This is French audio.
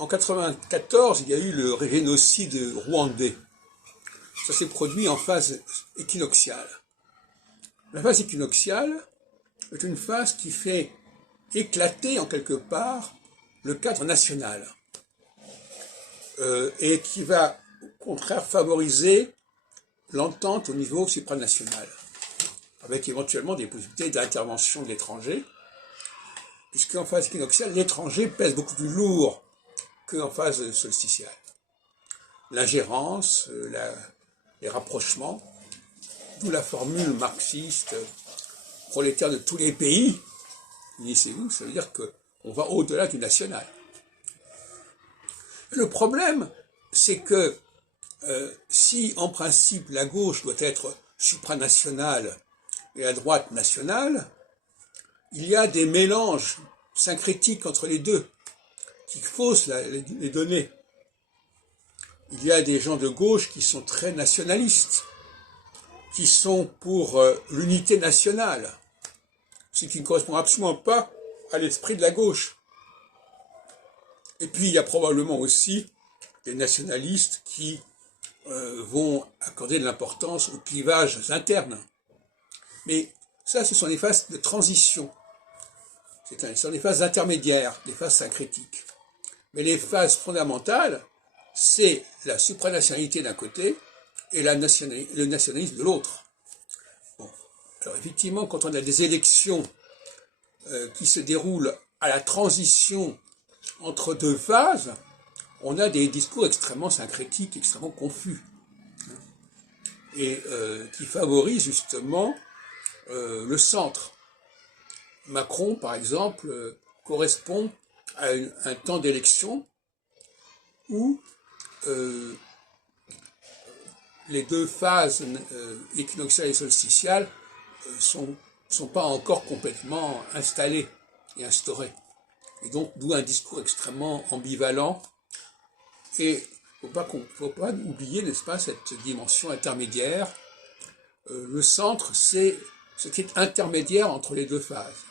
En 1994, il y a eu le génocide rwandais. Ça s'est produit en phase équinoxiale. La phase équinoxiale est une phase qui fait éclater en quelque part le cadre national et qui va au contraire favoriser l'entente au niveau supranational, avec éventuellement des possibilités d'intervention de l'étranger, puisqu'en phase équinoxiale, l'étranger pèse beaucoup plus lourd qu'en phase solsticiale. L'ingérence, les rapprochements, d'où la formule marxiste prolétaire de tous les pays, unissez-vous, ça veut dire qu'on va au-delà du national. Le problème, c'est que si en principe la gauche doit être supranationale et la droite nationale, il y a des mélanges syncrétiques entre les deux qui faussent les données. Il y a des gens de gauche qui sont très nationalistes, qui sont pour l'unité nationale, ce qui ne correspond absolument pas à l'esprit de la gauche. Et puis il y a probablement aussi des nationalistes qui vont accorder de l'importance aux clivages internes. Mais ça, ce sont des phases de transition. Ce sont des phases intermédiaires, des phases syncrétiques. Mais les phases fondamentales, c'est la supranationalité d'un côté et le nationalisme de l'autre. Bon. Alors effectivement, quand on a des élections qui se déroulent à la transition entre deux phases, on a des discours extrêmement syncrétiques, extrêmement confus, et qui favorisent justement le centre. Macron, par exemple, correspond à un temps d'élection où les deux phases équinoxiale et solsticiale sont pas encore complètement installées et instaurées. Et donc, d'où un discours extrêmement ambivalent. Et il ne faut pas oublier, n'est-ce pas, cette dimension intermédiaire. Le centre, c'est ce qui est intermédiaire entre les deux phases.